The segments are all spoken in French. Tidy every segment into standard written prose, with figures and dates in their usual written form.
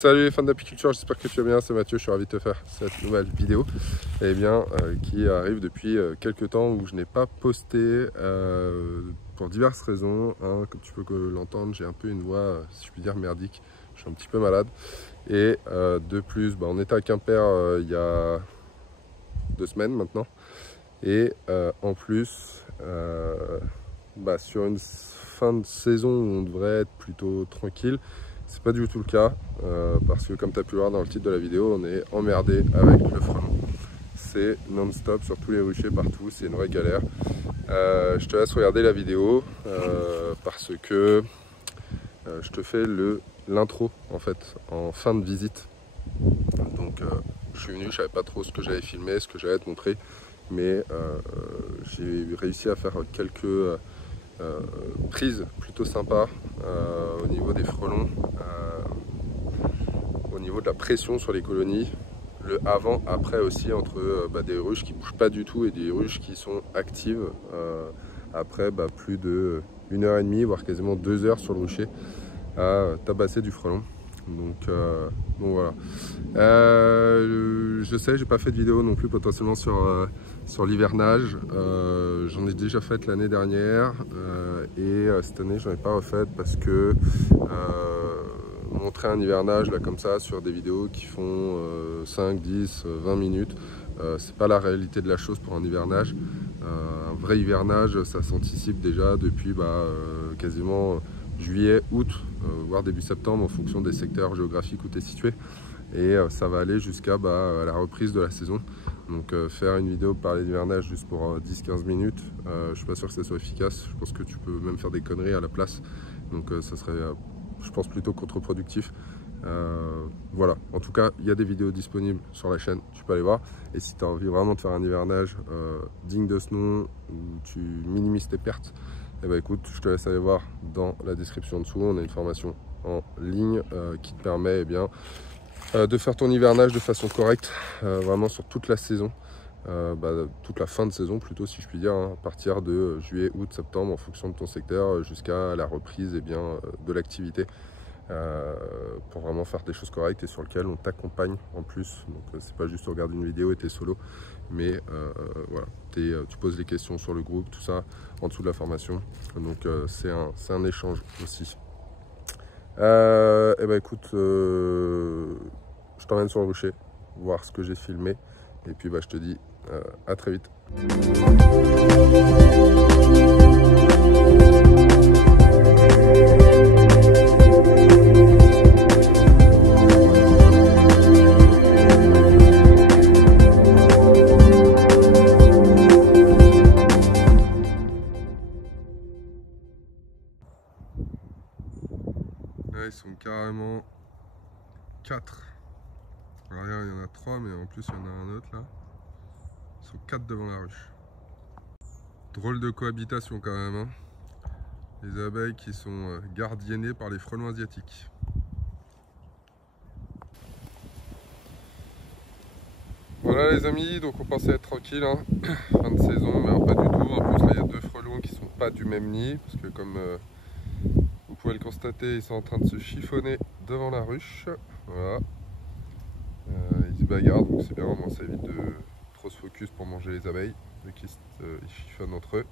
Salut les fans d'apiculture, j'espère que tu vas bien, c'est Mathieu, je suis ravi de te faire cette nouvelle vidéo qui arrive depuis quelques temps où je n'ai pas posté pour diverses raisons. Comme tu peux l'entendre, j'ai un peu une voix, si je puis dire, merdique, je suis un petit peu malade. Et de plus, on était à Quimper il y a 2 semaines maintenant. Et en plus, sur une fin de saison où on devrait être plutôt tranquille, c'est pas du tout le cas, parce que comme tu as pu le voir dans le titre de la vidéo, on est emmerdé avec le frelon. C'est non-stop sur tous les ruchers partout, c'est une vraie galère. Je te laisse regarder la vidéo parce que je te fais l'intro en fait en fin de visite. Donc je suis venu, je savais pas trop ce que j'allais filmer, ce que j'allais te montrer, mais j'ai réussi à faire quelques prise plutôt sympa au niveau des frelons, au niveau de la pression sur les colonies, le avant après aussi entre des ruches qui bougent pas du tout et des ruches qui sont actives après plus de 1h30 voire quasiment 2 heures sur le rucher à tabasser du frelon. Donc voilà. Je sais, j'ai pas fait de vidéo non plus potentiellement sur l'hivernage. J'en ai déjà fait l'année dernière et cette année j'en ai pas refait parce que montrer un hivernage là comme ça sur des vidéos qui font 5, 10, 20 minutes, c'est pas la réalité de la chose pour un hivernage. Un vrai hivernage, ça s'anticipe déjà depuis quasiment juillet, août, voire début septembre en fonction des secteurs géographiques où tu es situé. Et ça va aller jusqu'à la reprise de la saison. Donc faire une vidéo pour parler d'hivernage juste pour 10-15 minutes, je suis pas sûr que ça soit efficace. Je pense que tu peux même faire des conneries à la place. Donc ça serait, je pense, plutôt contre-productif. Voilà, en tout cas, il y a des vidéos disponibles sur la chaîne, tu peux aller voir. Et si tu as envie vraiment de faire un hivernage digne de ce nom, où tu minimises tes pertes, écoute, je te laisse aller voir dans la description en dessous. On a une formation en ligne qui te permet de faire ton hivernage de façon correcte, vraiment sur toute la saison, toute la fin de saison plutôt si je puis dire, à partir de juillet, août, septembre en fonction de ton secteur jusqu'à la reprise de l'activité. Pour vraiment faire des choses correctes et sur lequel on t'accompagne en plus. Donc c'est pas juste regarder une vidéo et t'es solo, mais voilà, tu poses les questions sur le groupe, tout ça en dessous de la formation. Donc c'est un échange aussi. Écoute, je t'emmène sur le rucher, voir ce que j'ai filmé, et puis je te dis à très vite. Là, ils sont carrément 4. Alors là, il y en a 3, mais en plus il y en a un autre là. Ils sont 4 devant la ruche. Drôle de cohabitation quand même, hein. Les abeilles qui sont gardiennées par les frelons asiatiques. Voilà les amis, donc on pensait être tranquille, hein. Fin de saison, mais alors pas du tout. En plus là il y a 2 frelons qui sont pas du même nid, parce que comme vous pouvez le constater, ils sont en train de se chiffonner devant la ruche. Voilà. Ils se bagarrent, donc c'est bien, au moins ça évite de trop se focus pour manger les abeilles, vu qu'ils chiffonnent entre eux.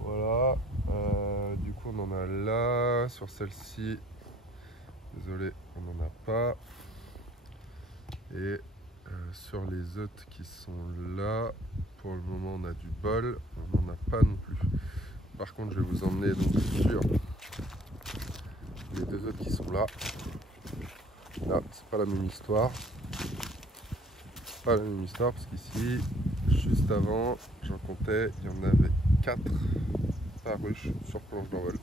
Voilà. Du coup on en a là, sur celle-ci, désolé, on n'en a pas. Et sur les autres qui sont là, pour le moment on a du bol, on n'en a pas non plus. Par contre je vais vous emmener donc sur les 2 autres qui sont là. Là c'est pas la même histoire. Pas la même histoire parce qu'ici, juste avant, j'en comptais, il y en avait 4 par ruche sur planche d'envol.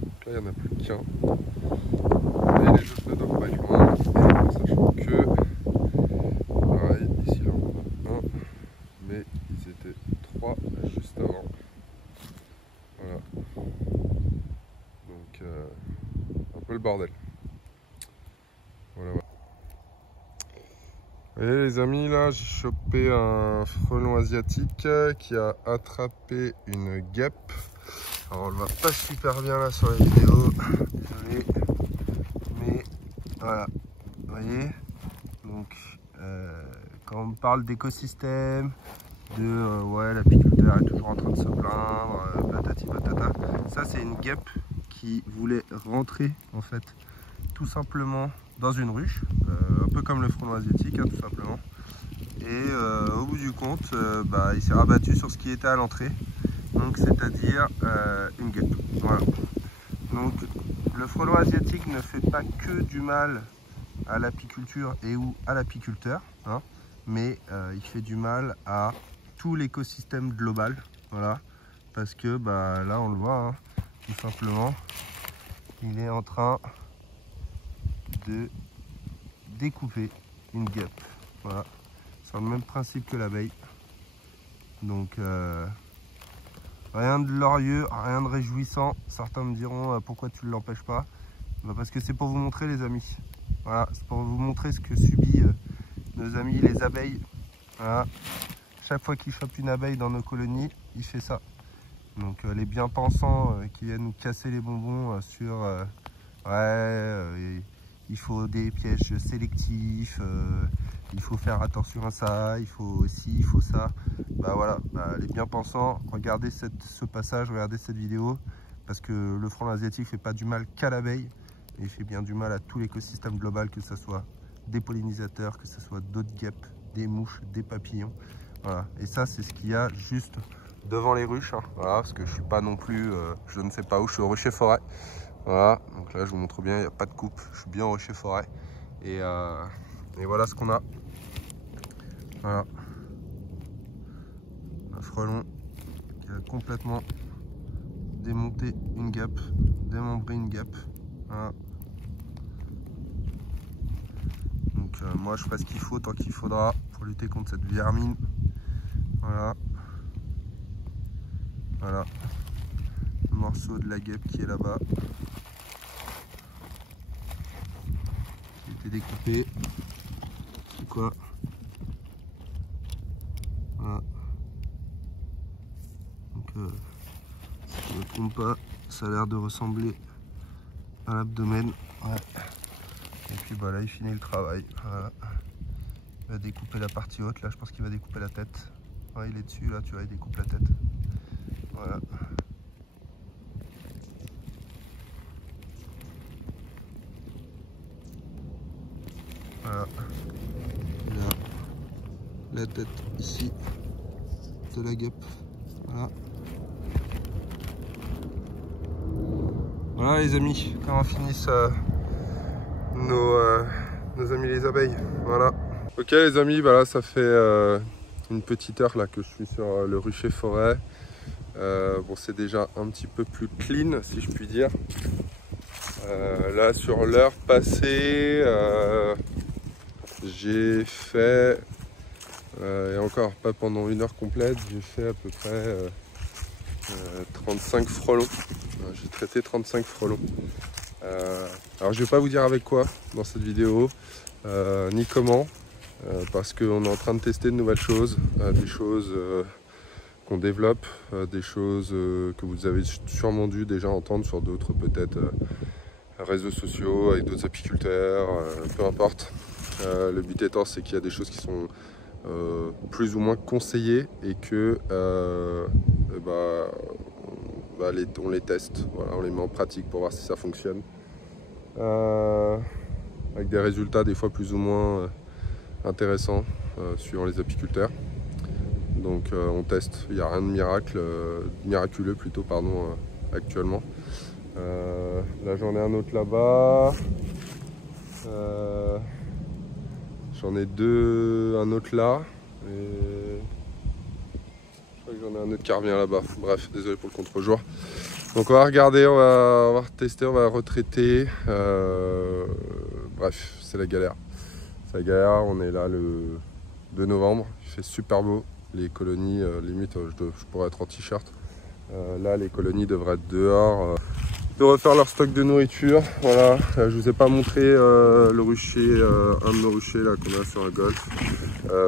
Donc là il n'y en a plus qu'un. Et les autres ne dorment pas loin, sachant que pareil, ici là on en a un, mais ils étaient 3 juste avant. Voilà. Donc un peu le bordel. Voilà. Vous voyez les amis, là j'ai chopé un frelon asiatique qui a attrapé une guêpe. Alors on le voit pas super bien là sur la vidéo, désolé, mais Voilà, vous voyez. Donc quand on parle d'écosystème, de ouais, l'apiculteur est toujours en train de se plaindre, patati patata. Ça c'est une guêpe qui voulait rentrer en fait tout simplement dans une ruche, un peu comme le frelon asiatique hein, tout simplement. Et au bout du compte, il s'est rabattu sur ce qui était à l'entrée, donc c'est-à-dire une guêpe. Voilà. Donc le frelon asiatique ne fait pas que du mal à l'apiculture et ou à l'apiculteur, hein, mais il fait du mal à tout l'écosystème global, voilà, parce que là on le voit, hein, tout simplement, il est en train de découper une guêpe, voilà, c'est le même principe que l'abeille, donc rien de glorieux, rien de réjouissant. Certains me diront pourquoi tu ne l'empêches pas, parce que c'est pour vous montrer les amis, voilà, c'est pour vous montrer ce que subit nos amis les abeilles, voilà. Chaque fois qu'il chope une abeille dans nos colonies, il fait ça. Donc les bien-pensants qui viennent nous casser les bonbons sur il faut des pièges sélectifs, il faut faire attention à ça, il faut ci, il faut ça. Voilà, les bien-pensants, regardez ce passage, regardez cette vidéo, parce que le frelon asiatique ne fait pas du mal qu'à l'abeille, il fait bien du mal à tout l'écosystème global, que ce soit des pollinisateurs, que ce soit d'autres guêpes, des mouches, des papillons. Voilà. Et ça c'est ce qu'il y a juste devant les ruches, hein. Voilà, parce que je suis pas non plus, je ne sais pas où, je suis au Rocher Forêt. Voilà, donc là je vous montre bien, il n'y a pas de coupe, je suis bien au Rocher Forêt. Et voilà ce qu'on a. Voilà. Un frelon qui a complètement démonté une guêpe, démembré une guêpe. Voilà. Donc moi je ferai ce qu'il faut tant qu'il faudra pour lutter contre cette vermine. Voilà. Voilà. Le morceau de la guêpe qui est là-bas. Qui a été découpé. C'est quoi? Voilà. Donc si je ne me trompe pas, ça a l'air de ressembler à l'abdomen. Ouais. Et puis là il finit le travail. Voilà. Il va découper la partie haute, là je pense qu'il va découper la tête. Ouais, il est dessus là, tu vois, il découpe la tête. Voilà. Voilà. Il a la tête ici de la guêpe. Voilà. Voilà les amis, comment finissent nos amis les abeilles. Voilà. Ok les amis, là ça fait une petite heure là que je suis sur le Rucher Forêt. Bon, c'est déjà un petit peu plus clean si je puis dire. Là sur l'heure passée, j'ai fait, et encore pas pendant une heure complète, j'ai fait à peu près 35 frelons. J'ai traité 35 frelons. Alors je vais pas vous dire avec quoi dans cette vidéo, ni comment, parce qu'on est en train de tester de nouvelles choses, des choses qu'on développe, des choses que vous avez sûrement dû déjà entendre sur d'autres peut-être réseaux sociaux avec d'autres apiculteurs, peu importe. Le but étant c'est qu'il y a des choses qui sont plus ou moins conseillées et que on les teste, voilà, on les met en pratique pour voir si ça fonctionne. Avec des résultats des fois plus ou moins intéressants suivant les apiculteurs. Donc on teste, il n'y a rien de miraculeux plutôt, pardon, actuellement. Là j'en ai un autre là-bas. J'en ai un autre là. Et je crois que j'en ai un autre qui revient là-bas. Bref, désolé pour le contre-jour. Donc on va regarder, on va retester, on va retraiter. Bref, c'est la galère. C'est la galère, on est là le 2 novembre, il fait super beau. Les colonies, limite, je pourrais être en t-shirt. Là, les colonies devraient être dehors, de refaire leur stock de nourriture. Voilà, je vous ai pas montré le rucher, un de nos ruchers là qu'on a sur un golf,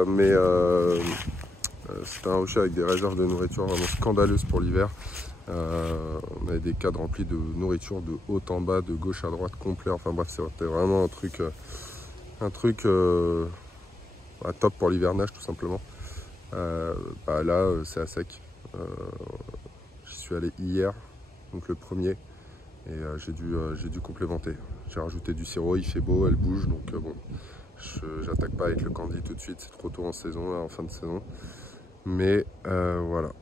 mais c'est un rucher avec des réserves de nourriture vraiment scandaleuses pour l'hiver. On avait des cadres remplis de nourriture de haut en bas, de gauche à droite, complet. Enfin bref, c'était vraiment un truc top pour l'hivernage tout simplement. Là, c'est à sec. J'y suis allé hier, donc le premier, et j'ai dû complémenter. J'ai rajouté du sirop, il fait beau, elle bouge, donc bon, j'attaque pas avec le candy tout de suite, c'est trop tôt en saison, là, en fin de saison. Mais voilà.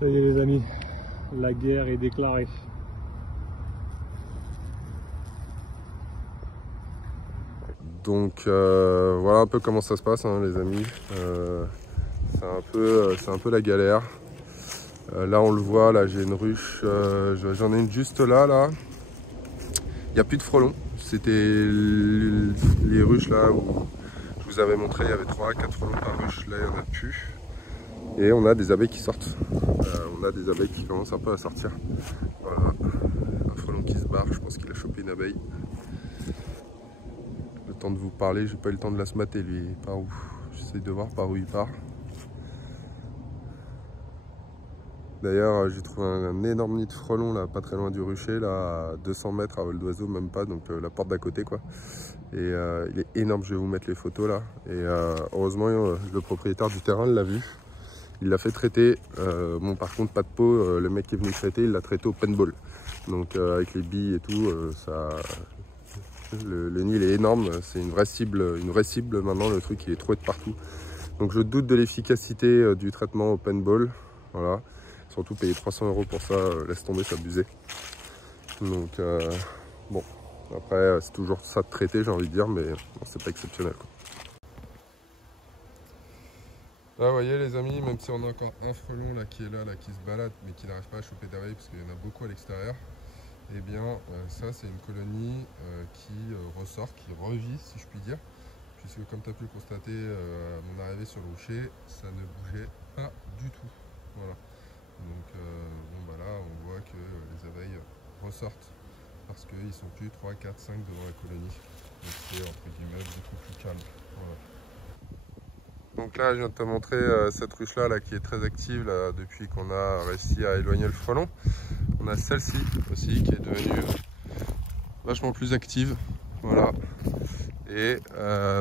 Ça y est les amis, la guerre est déclarée. Donc voilà un peu comment ça se passe, hein, les amis. C'est un peu la galère. Là on le voit, là j'ai une ruche, j'en ai une juste là. Il n'y a plus de frelons. C'était les ruches là où je vous avais montré, il y avait 3-4 frelons par ruche. Là il n'y en a plus. Et on a des abeilles qui sortent. On a des abeilles qui commencent un peu à sortir. Voilà. Un frelon qui se barre, je pense qu'il a chopé une abeille. Le temps de vous parler, j'ai pas eu le temps de la se mater lui. Par où? J'essaie de voir par où il part. D'ailleurs, j'ai trouvé un énorme nid de frelons là, pas très loin du rucher, là, à 200 mètres à vol d'oiseau, même pas, donc la porte d'à côté quoi. Et il est énorme, je vais vous mettre les photos là. Et heureusement, le propriétaire du terrain l'a vu. Il l'a fait traiter. Bon, par contre, pas de peau. Le mec qui est venu traiter, il l'a traité au paintball. Donc avec les billes et tout, le nid il est énorme. C'est une vraie cible maintenant. Le truc il est troué de partout. Donc je doute de l'efficacité du traitement au paintball. Voilà. Surtout payer 300 € pour ça, laisse tomber, c'est abusé. Donc bon, après c'est toujours ça de traiter, j'ai envie de dire, mais bon, c'est pas exceptionnel quoi. Là vous voyez les amis, même si on a encore un frelon là qui est là, qui se balade, mais qui n'arrive pas à choper d'abeilles parce qu'il y en a beaucoup à l'extérieur, et bien ça c'est une colonie qui ressort, qui revit si je puis dire, puisque comme tu as pu le constater à mon arrivée sur le rocher, ça ne bougeait pas du tout. Voilà. Donc bon, là on voit que les abeilles ressortent parce qu'ils sont plus 3, 4, 5 devant la colonie. Donc c'est entre guillemets beaucoup plus calme. Voilà. Donc là je viens de te montrer cette ruche là qui est très active là, depuis qu'on a réussi à éloigner le frelon. On a celle-ci aussi qui est devenue vachement plus active. Voilà. Et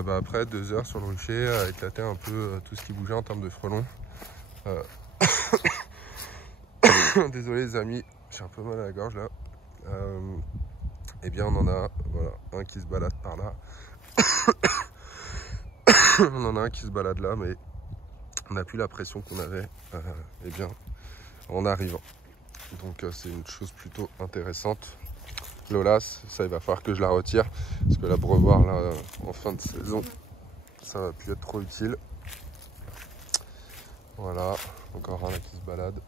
après 2 heures sur le rucher a éclaté un peu tout ce qui bougeait en termes de frelons. Désolé les amis, j'ai un peu mal à la gorge là. Et bien on en a voilà, un qui se balade par là. On en a un qui se balade là, mais on n'a plus la pression qu'on avait et bien, en arrivant. Donc c'est une chose plutôt intéressante. L'Olas, ça il va falloir que je la retire. Parce que l'abreuvoir là en fin de saison, ça va plus être trop utile. Voilà, encore un là qui se balade.